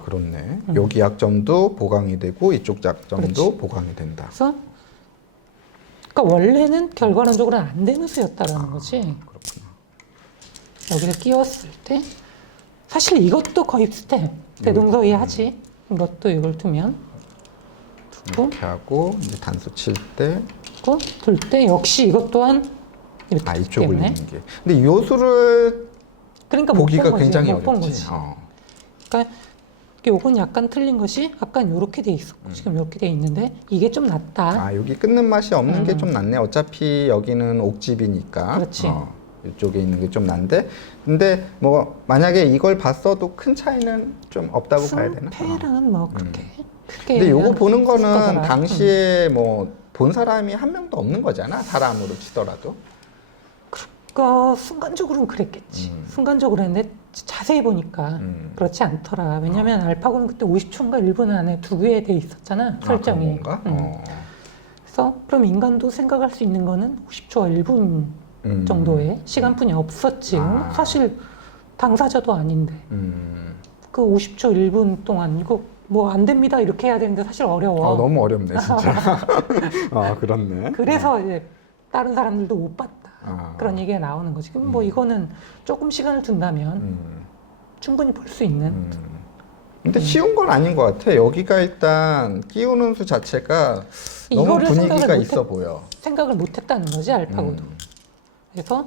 그렇네. 여기 약점도 보강이 되고 이쪽 약점도 그렇지. 보강이 된다. 그래서 그러니까 원래는 결과론적으로 안 되는 수였다라는 거지. 그렇구나. 여기를 끼웠을 때 사실 이것도 거의 비슷해. 대동소이하지. 이것도 이걸 두면 두고 이렇게 하고 이제 단수 칠 때 둘 때 역시 이것 또한 이렇게 이쪽을 때문에 넣는 게. 근데 요 수를 그러니까 보기가 못 본 거지. 굉장히 못 본 어렵지. 거지. 그러니까 요건 약간 틀린 것이 약간 요렇게 돼 있었고 지금 요렇게 돼 있는데 이게 좀 낫다. 여기 끊는 맛이 없는 게 좀 낫네. 어차피 여기는 옥집이니까. 그렇지. 이쪽에 있는 게 좀 난데. 근데 뭐 만약에 이걸 봤어도 큰 차이는 좀 없다고 봐야 되나? 승패랑은 뭐 그렇게 크게 근데 요거 보는 거는 거더라. 당시에 뭐 본 사람이 한 명도 없는 거잖아. 사람으로 치더라도. 그러니까 순간적으로는 그랬겠지. 순간적으로 했는데 자세히 보니까 그렇지 않더라. 왜냐면 알파고는 그때 50초인가 1분 안에 두 개 돼 있었잖아. 설정이. 그런 건가? 그래서 그럼 인간도 생각할 수 있는 거는 50초와 1분 정도의 시간뿐이 없었지. 사실 당사자도 아닌데 그 50초 1분 동안 이거 뭐 안 됩니다 이렇게 해야 되는데 사실 어려워. 너무 어렵네 진짜. 그렇네. 그래서 이제 다른 사람들도 못 봤다. 그런 얘기가 나오는 거지. 그럼 뭐 이거는 조금 시간을 둔다면 충분히 볼 수 있는. 근데 쉬운 건 아닌 것 같아. 여기가 일단 끼우는 수 자체가 너무 이거를 분위기가 생각을 있어 보여. 생각을 못 했다는 거지, 알파고도. 그래서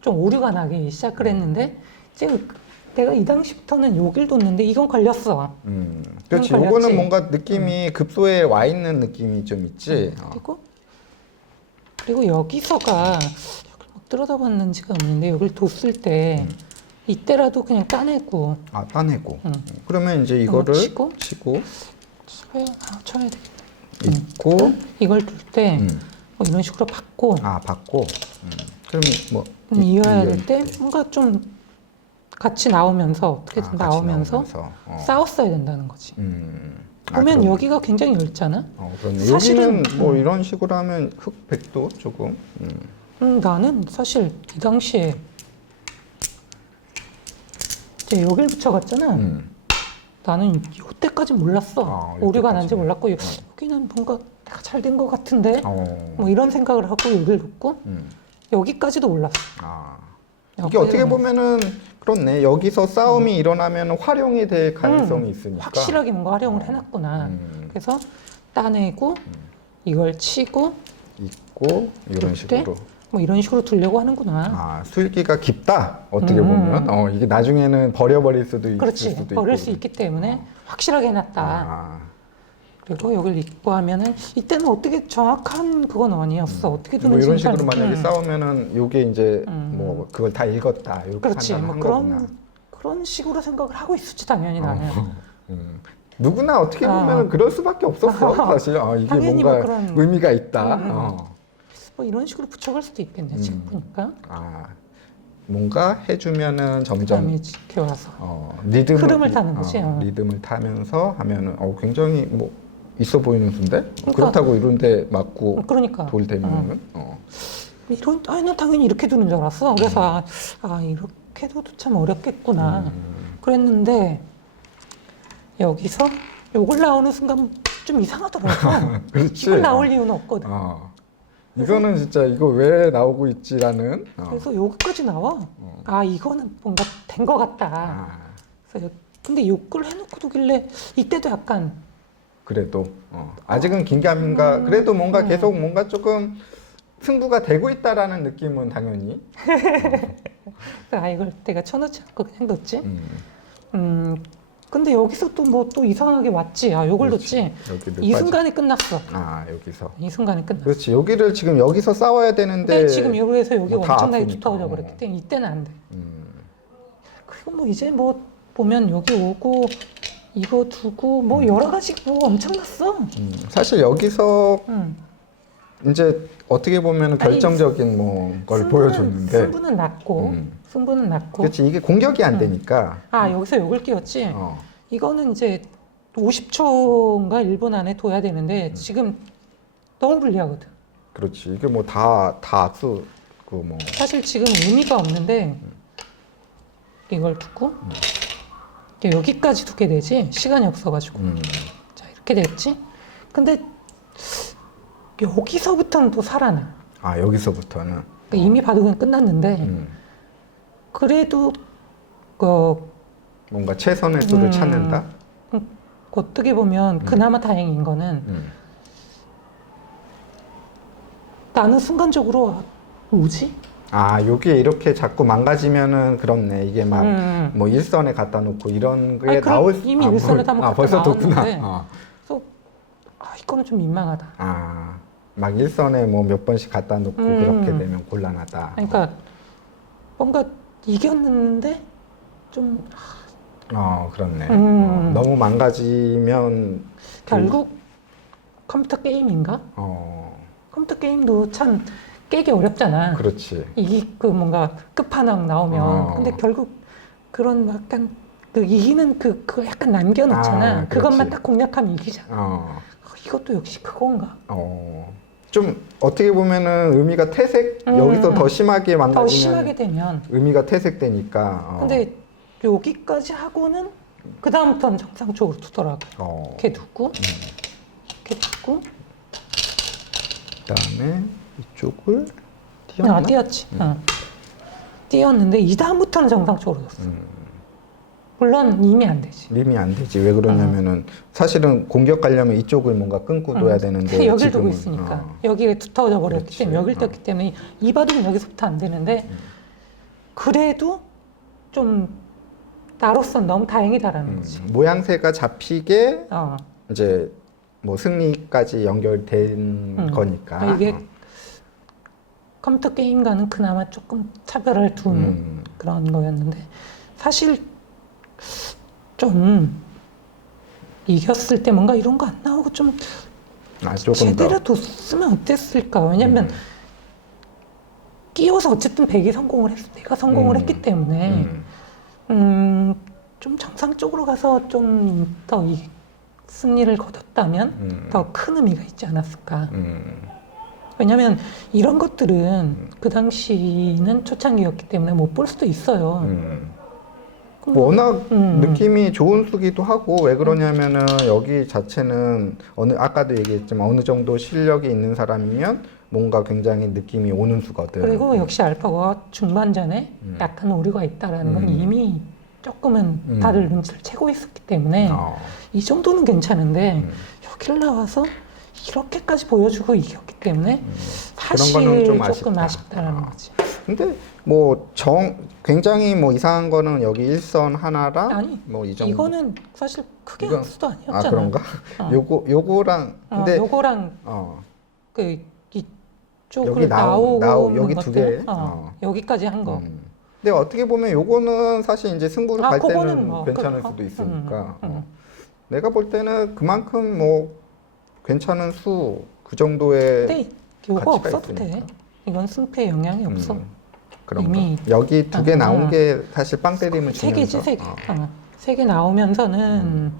좀 오류가 나기 시작을 했는데, 이제 내가 이 당시부터는 여길 뒀는데, 이건 걸렸어. 그렇지. 걸렸지. 요거는 뭔가 느낌이 급소에 와 있는 느낌이 좀 있지. 그리고 여기서가, 여기 막 들여다봤는지가 없는데, 여길 뒀을 때, 이때라도 그냥 따내고. 따내고. 그러면 이제 이거를 치고. 쳐야 되겠다. 있고. 이걸 둘 때, 뭐 이런 식으로 받고. 받고. 그럼 뭐. 이어야 될 때, 뭔가 좀 같이 나오면서, 어떻게든 나오면서 싸웠어야 된다는 거지. 보면 여기가 굉장히 넓잖아? 그렇네. 사실은, 여기는 뭐 이런 식으로 하면 흑백도 조금. 나는 사실 이 당시에 이제 여길 붙여갔잖아. 나는 이때까지 몰랐어. 오류가 난지 몰랐고 여기는 뭔가 내가 잘 된 것 같은데 뭐 이런 생각을 하고 여길 놓고 여기까지도 몰랐어. 이게 어떻게 보면은 그렇네. 여기서 싸움이 일어나면 활용이 될 가능성이 있으니까. 확실하게 뭔가 활용을 해놨구나. 그래서 따내고 이걸 치고 있고 이런 식으로. 뭐 이런 식으로 두려고 하는구나. 수익기가 깊다. 어떻게 보면 이게 나중에는 버려버릴 수도 그렇지. 있을 수도 버릴 있고. 수 있기 때문에 확실하게 해놨다. 그리고 여기를 입고 하면은 이때는 어떻게 정확한 그건 아니었어. 어떻게 뭐 두는지 이런 식으로 만약에 싸우면은 요게 이제 뭐 그걸 다 읽었다. 이렇게 그렇지. 뭐 판단한 거구나. 그런 식으로 생각을 하고 있었지 당연히 나는. 누구나 어떻게 보면 그럴 수밖에 없었어. 사실 이게 뭔가 뭐 그런, 의미가 있다. 뭐 이런 식으로 붙여갈 수도 있겠네. 지금 보니까. 뭔가 해주면은 점점 그다음에 지켜와서 흐름을 타는 거지. 리듬을 타면서 하면은 굉장히 뭐 있어 보이는 수인데 그러니까, 그렇다고 이런데 맞고 그러니까. 돌 되면은 난 당연히 이렇게 두는 줄 알았어. 그래서 이렇게 둬도 참 어렵겠구나. 그랬는데 여기서 요걸 나오는 순간 좀 이상하더라고. 그렇지. 이걸 나올 이유는 없거든. 이거는 진짜 이거 왜 나오고 있지라는. 그래서 여기까지 나와. 이거는 뭔가 된 것 같다. 그래서 근데 욕을 해놓고 두길래 이때도 약간 그래도 아직은 긴가민가 그래도 뭔가 계속 뭔가 조금 승부가 되고 있다라는 느낌은 당연히. 이걸 내가 쳐놓지 않고 그냥 뒀지. 근데 여기서 또 뭐 또 이상하게 왔지. 요걸 뒀지. 이 순간에 끝났어. 여기서. 이 순간에 끝났어. 그렇지. 여기를 지금 여기서 싸워야 되는데. 근데 지금 여기에서 여기 뭐 엄청나게 두터워져 버렸기 때문에 이때는 안 돼. 그리고 뭐 이제 뭐 보면 여기 오고 이거 두고 뭐 여러 가지 뭐 엄청났어. 사실 여기서 이제 어떻게 보면 결정적인 뭐 걸 보여줬는데. 승부는 났고. 승부는 났고. 그렇지. 이게 공격이 안 되니까. 여기서 욕을 끼웠지. 이거는 이제 50초인가 1분 안에 둬야 되는데 지금 너무 불리하거든. 그렇지. 이게 뭐 다 악수 그 뭐. 사실 지금 의미가 없는데 이걸 두고 여기까지 두게 되지. 시간이 없어가지고. 자 이렇게 됐지. 근데 여기서부터는 또 살아나. 여기서부터는. 그러니까 이미 바둑은 끝났는데 그래도 뭔가 최선의 수를 찾는다. 어떻게 보면 그나마 다행인 거는 나는 순간적으로 뭐지? 요게 이렇게 자꾸 망가지면은 그렇네. 이게 막 뭐 일선에 갖다 놓고 이런 게 나올 수. 이미 일선에 다 갖다 벌써 뒀구나. 나왔는데. 그래서 이거는 좀 민망하다. 막 일선에 뭐 몇 번씩 갖다 놓고 그렇게 되면 곤란하다. 그러니까 뭔가 이겼는데 좀 그렇네. 너무 망가지면 결국 컴퓨터 게임인가? 컴퓨터 게임도 참 깨기 어렵잖아. 그렇지. 이게 그 뭔가 끝판왕 나오면 근데 결국 그런 약간 그 이기는 그거 약간 남겨놓잖아. 아, 그렇지. 그것만 딱 공략하면 이기잖아. 어. 이것도 역시 그건가? 좀 어떻게 보면은 의미가 퇴색 여기서 더 심하게 더 망가지면 심하게 되면. 의미가 퇴색되니까. 근데 여기까지 하고는 그 다음부터는 정상적으로 두더라고. 이렇게 두고, 이렇게 두고. 그다음에 이쪽을 띄웠나? 띄었지. 띄었는데 이 다음부터는 정상적으로 뒀어. 물론 이미 안 되지. 이미 안 되지. 왜 그러냐면은 사실은 공격 가려면 이쪽을 뭔가 끊고 둬야 되는데 여길 두고 지금은, 있으니까 여기에 두터져 버렸기 그렇지. 때문에 여길 떴기 때문에 이 바둑은 여기서부터 안 되는데 그래도 좀 나로선 너무 다행이다라는 거지. 모양새가 잡히게 어. 이제 뭐 승리까지 연결된 거니까. 이게 컴퓨터 게임과는 그나마 조금 차별을 둔 그런 거였는데 사실 좀 이겼을 때 뭔가 이런 거 안 나오고 좀 조금 제대로 더. 뒀으면 어땠을까? 왜냐면 끼워서 어쨌든 백이 성공을 했어. 내가 성공을 했기 때문에 좀 정상적으로 가서 좀 더 승리를 거뒀다면 더 큰 의미가 있지 않았을까? 왜냐면 이런 것들은 그 당시는 초창기였기 때문에 못 볼 수도 있어요. 워낙 느낌이 좋은 수기도 하고 왜 그러냐면은 여기 자체는 아까도 얘기했지만 어느 정도 실력이 있는 사람이면 뭔가 굉장히 느낌이 오는 수거든. 그리고 역시 알파고가 중반전에 약간 오류가 있다라는 건 이미 조금은 다들 눈치를 채고 있었기 때문에 이 정도는 괜찮은데 여기를 나와서 이렇게까지 보여주고 이겼기 때문에 사실 그런 거는 좀 조금 아쉽다. 아쉽다라는 거지. 근데 뭐 굉장히 뭐 이상한 거는 여기 일선 하나랑 아니, 뭐 이 정도. 이거는 사실 크게 이건- 악수도 아니었잖아. 그런가? 요거랑 근데 요거랑 그 이쪽을 여기 나오고 여기 있는 두 것들, 개. 여기까지 한 거. 근데 어떻게 보면 요거는 사실 이제 승부를 갈 그거는 때는 뭐, 괜찮을 그, 수도 있으니까. 응. 내가 볼 때는 그만큼 뭐 괜찮은 수 그 정도의 근데 요거 가치가 없어도 돼. 있으니까. 이건 승패에 영향이 없어. 그런 이미- 거. 여기 두 개 나온 아. 게 사실 빵 때리면 세 개지, 지면서. 세 개. 세 개 나오면서는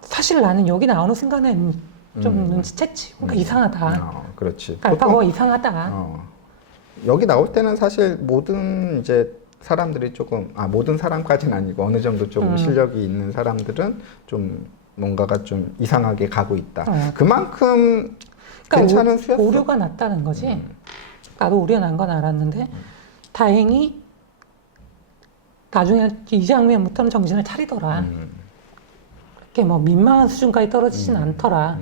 사실 나는 여기 나오는 순간은 좀 눈치챘지. 뭔가 이상하다. 그렇지. 알파고가 이상하다. 여기 나올 때는 사실 모든 이제 사람들이 조금 모든 사람까지는 아니고 어느 정도 조금 실력이 있는 사람들은 좀 뭔가가 좀 이상하게 가고 있다. 그만큼 괜찮은 수였어. 오류가 났다는 거지. 나도 오류가 난 건 알았는데 다행히 나중에 이 장면부터는 정신을 차리더라. 그렇게 뭐 민망한 수준까지 떨어지진 않더라.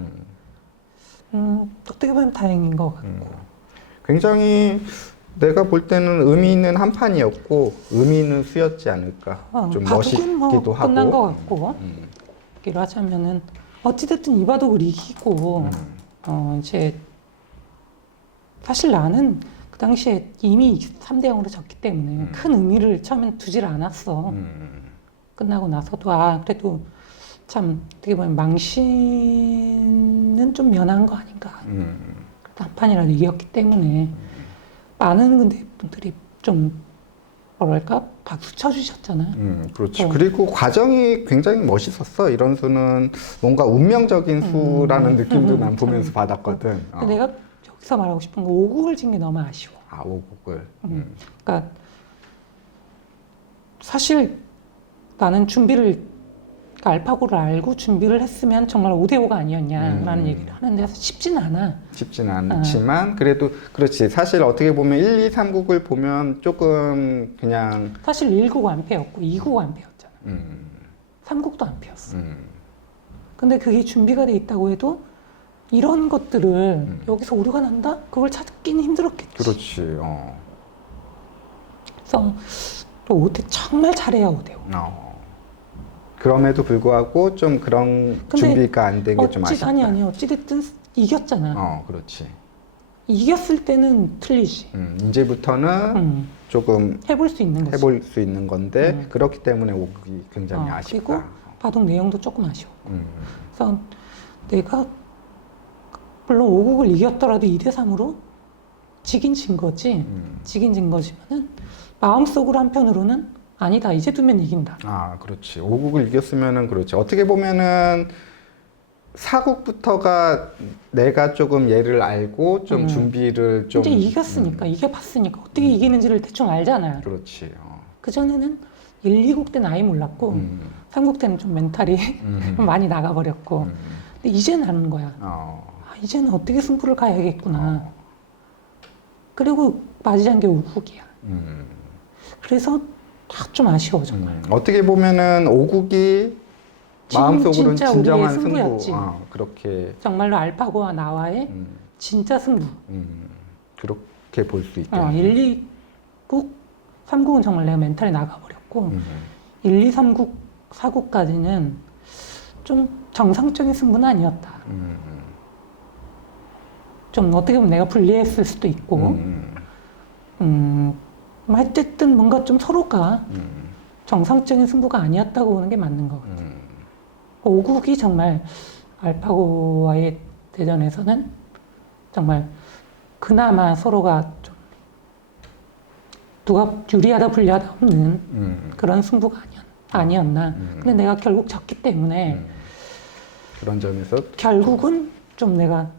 어떻게 보면 다행인 것 같고. 굉장히 내가 볼 때는 의미 있는 한 판이었고 의미 있는 수였지 않을까. 좀 바둑은 뭐 멋있기도 하고. 끝난 것 같고. 얘기를 하자면은 어찌됐든 이 바둑을 이기고 이제 사실 나는 그 당시에 이미 3대 0으로 졌기 때문에 큰 의미를 처음엔 두질 않았어. 끝나고 나서도 그래도 참 어떻게 보면 망신은 좀 면한 거 아닌가. 한 판이라도 이겼기 때문에 많은 근데 분들이 좀 뭐랄까 박수 쳐주셨잖아. 그렇지. 그리고 과정이 굉장히 멋있었어. 이런 수는 뭔가 운명적인 수라는 느낌도 난 보면서 받았거든. 근데 내가 여기서 말하고 싶은 거 5국을 진 게 너무 아쉬워. 오국을. 그러니까 사실 나는 알파고를 알고 준비를 했으면 정말 5대5가 아니었냐라는 얘기를 하는데 쉽지는 않아. 쉽지는 않지만 그래도 그렇지. 사실 어떻게 보면 1, 2, 3국을 보면 조금 그냥 사실 1국 안 패였고 2국 안 패였잖아. 3국도 안 패였어. 근데 그게 준비가 돼 있다고 해도 이런 것들을 여기서 오류가 난다? 그걸 찾기는 힘들었겠지. 그렇지. 그래서 또 5대 정말 잘해야 5대5. 그럼에도 불구하고 좀 그런 준비가 안 된 게 좀 아쉽다. 아니 어찌됐든 이겼잖아. 그렇지. 이겼을 때는 틀리지. 이제부터는 조금 해볼 수 있는 거지. 해볼 수 있는 건데 그렇기 때문에 오국이 굉장히 아쉽다. 그리고 바둑 내용도 조금 아쉬워. 그래서 내가 물론 5국을 이겼더라도 2대3으로 지긴 진 거지. 지긴 진 거지만은 마음속으로 한편으로는 아니다 이제 두면 이긴다. 아, 그렇지. 5국을 이겼으면은 그렇지. 어떻게 보면은 4국부터가 내가 조금 얘를 알고 좀 준비를 좀 이제 이겼으니까 이겨봤으니까 어떻게 이기는지를 대충 알잖아요. 그렇지. 그 전에는 1, 2국 때는 아예 몰랐고 3국 때는 좀 멘탈이 많이 나가버렸고 근데 이제는 아는 거야. 아, 이제는 어떻게 승부를 가야겠구나. 그리고 맞이한 게 5국이야. 그래서 좀 아쉬워 정말. 어떻게 보면은 5국이 마음속으로는 진짜 진정한 우리의 승부였지. 승부. 그렇게 정말로 알파고와 나와의 진짜 승부. 그렇게 볼 수 있겠네. 1, 2국, 3국은 정말 내가 멘탈이 나가버렸고 1, 2, 3국, 4국까지는 좀 정상적인 승부는 아니었다. 좀 어떻게 보면 내가 불리했을 수도 있고 어쨌든 뭔가 좀 서로가 정상적인 승부가 아니었다고 보는 게 맞는 것 같아요. 5국이 정말 알파고와의 대전에서는 정말 그나마 서로가 좀 누가 유리하다 불리하다 없는 그런 승부가 아니었나. 근데 내가 결국 졌기 때문에 그런 점에서 결국은 좀 내가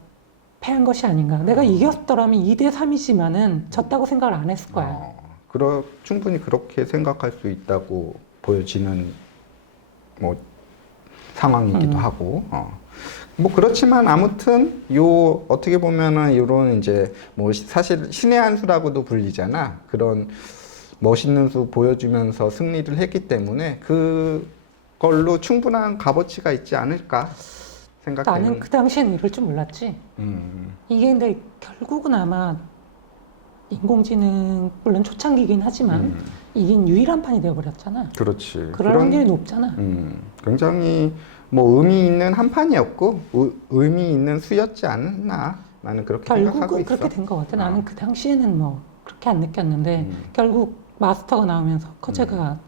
패한 것이 아닌가. 내가 이겼더라면 2대 3이지만은 졌다고 생각을 안 했을 거야. 충분히 그렇게 생각할 수 있다고 보여지는 뭐 상황이기도 하고. 뭐 그렇지만 아무튼 요 어떻게 보면은 요런 이제 뭐 사실 신의 한 수라고도 불리잖아. 그런 멋있는 수 보여주면서 승리를 했기 때문에 그걸로 충분한 값어치가 있지 않을까 생각해요. 나는 그 당시에는 이럴 줄 몰랐지. 이게 근데 결국은 아마 인공지능 물론 초창기긴 하지만 이긴 유일한 판이 되어버렸잖아. 그렇지. 그럴 확률이 높잖아. 굉장히 뭐 의미 있는 한 판이었고 의미 있는 수였지 않나 나는 그렇게 생각하고 결국은 있어. 그렇게 된 것 같아. 나는 그 당시에는 뭐 그렇게 안 느꼈는데 결국 마스터가 나오면서 커제가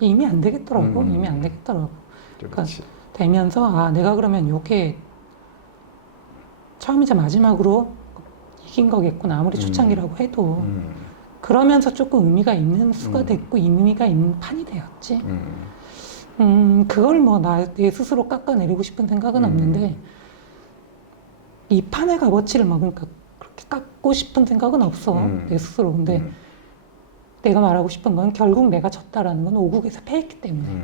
이미 안 되겠더라고. 이미 안 되겠더라고. 그러니까 되면서 아 내가 그러면 요게 처음이자 마지막으로 이긴 거겠구나. 아무리 초창기라고 해도 그러면서 조금 의미가 있는 수가 됐고 의미가 있는 판이 되었지. 그걸 뭐 내 스스로 깎아내리고 싶은 생각은 없는데 이 판의 값어치를 막 그러니까 그렇게 깎고 싶은 생각은 없어. 내 스스로. 근데 내가 말하고 싶은 건 결국 내가 졌다라는 건 5국에서 패했기 때문에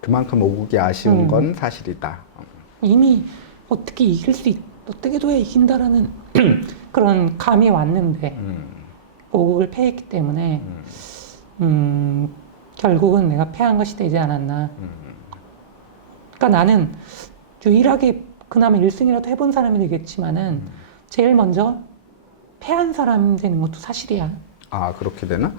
그만큼 5국이 아쉬운 건 사실이다. 이미 어떻게 어떻게 둬야 이긴다라는 그런 감이 왔는데 5국을 패했기 때문에 결국은 내가 패한 것이 되지 않았나. 그러니까 나는 유일하게 그나마 1승이라도 해본 사람이 되겠지만은 제일 먼저 패한 사람 되는 것도 사실이야. 아 그렇게 되나?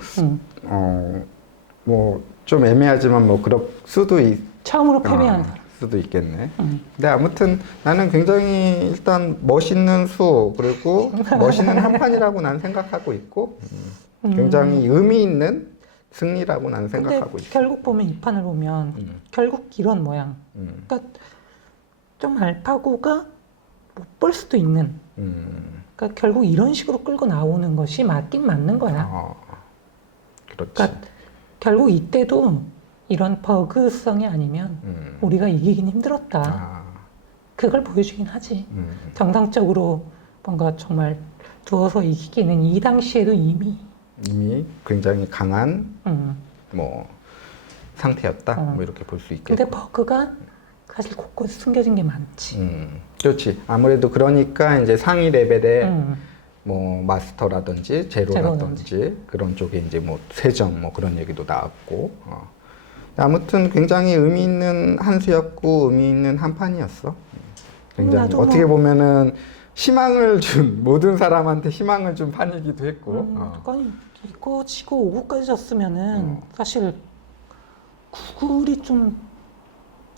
뭐 좀 애매하지만 뭐 그럴 수도 처음으로 패배한 사람. 수도 있겠네. 근데 아무튼 나는 굉장히 일단 멋있는 수 그리고 멋있는 한 판이라고 난 생각하고 있고 굉장히 의미 있는 승리라고 난 생각하고 있어. 결국 보면 이 판을 보면 결국 이런 모양. 그러니까 좀 알파고가 못 볼 수도 있는. 그러니까 결국 이런 식으로 끌고 나오는 것이 맞긴 맞는 거야. 그렇지. 그러니까 결국 이때도 이런 버그성이 아니면 우리가 이기긴 힘들었다. 그걸 보여주긴 하지. 정상적으로 뭔가 정말 두어서 이기기는 이 당시에도 이미 굉장히 강한 뭐 상태였다. 뭐 이렇게 볼 수 있겠고. 근데 버그가 사실 곳곳에 숨겨진 게 많지. 그렇지. 아무래도 그러니까 이제 상위 레벨의 뭐 마스터라든지 제로라든지 그런 쪽에 이제 뭐 세점 뭐 그런 얘기도 나왔고. 아무튼 굉장히 의미 있는 한 수였고 의미 있는 한 판이었어. 굉장히 어떻게 보면은 희망을 준 모든 사람한테 희망을 준 판이기도 했고. 아니 이거 지고 5국까지 졌으면은 사실 9국이 좀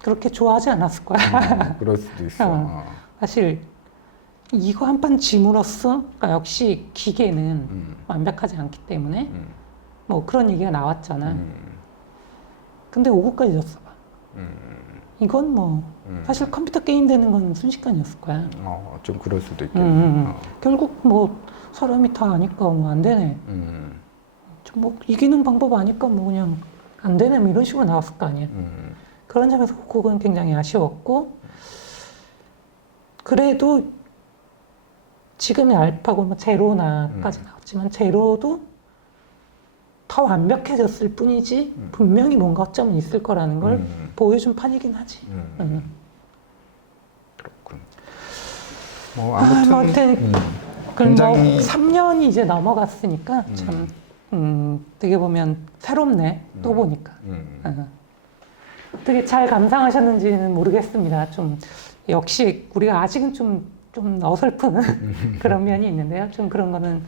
그렇게 좋아하지 않았을 거야. 그럴 수도 있어. 사실 이거 한 판 짐으로써 그러니까 역시 기계는 완벽하지 않기 때문에 뭐 그런 얘기가 나왔잖아. 근데 5국까지 졌어 봐. 이건 뭐 사실 컴퓨터 게임 되는 건 순식간이었을 거야. 좀 그럴 수도 있겠네. 결국 뭐 사람이 다 아니까 뭐 안 되네. 좀 뭐 이기는 방법 아니까 뭐 그냥 안 되네 뭐 이런 식으로 나왔을 거 아니에요. 그런 점에서 그건 굉장히 아쉬웠고, 그래도 지금의 알파고 뭐 제로나까지 나왔지만 제로도 더 완벽해졌을 뿐이지 분명히 뭔가 허점은 있을 거라는 걸 보여준 판이긴 하지. 그렇군. 뭐 아무튼, 아무튼 굉장히 뭐 3년이 이제 넘어갔으니까 참 되게 보면 새롭네. 또 보니까. 되게 잘 감상하셨는지는 모르겠습니다. 좀 역시 우리가 아직은 좀 어설픈 그런 면이 있는데요. 좀 그런 거는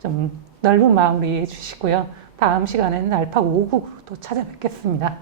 좀 넓은 마음으로 이해해 주시고요. 다음 시간에는 알파고 5국으로 또 찾아뵙겠습니다.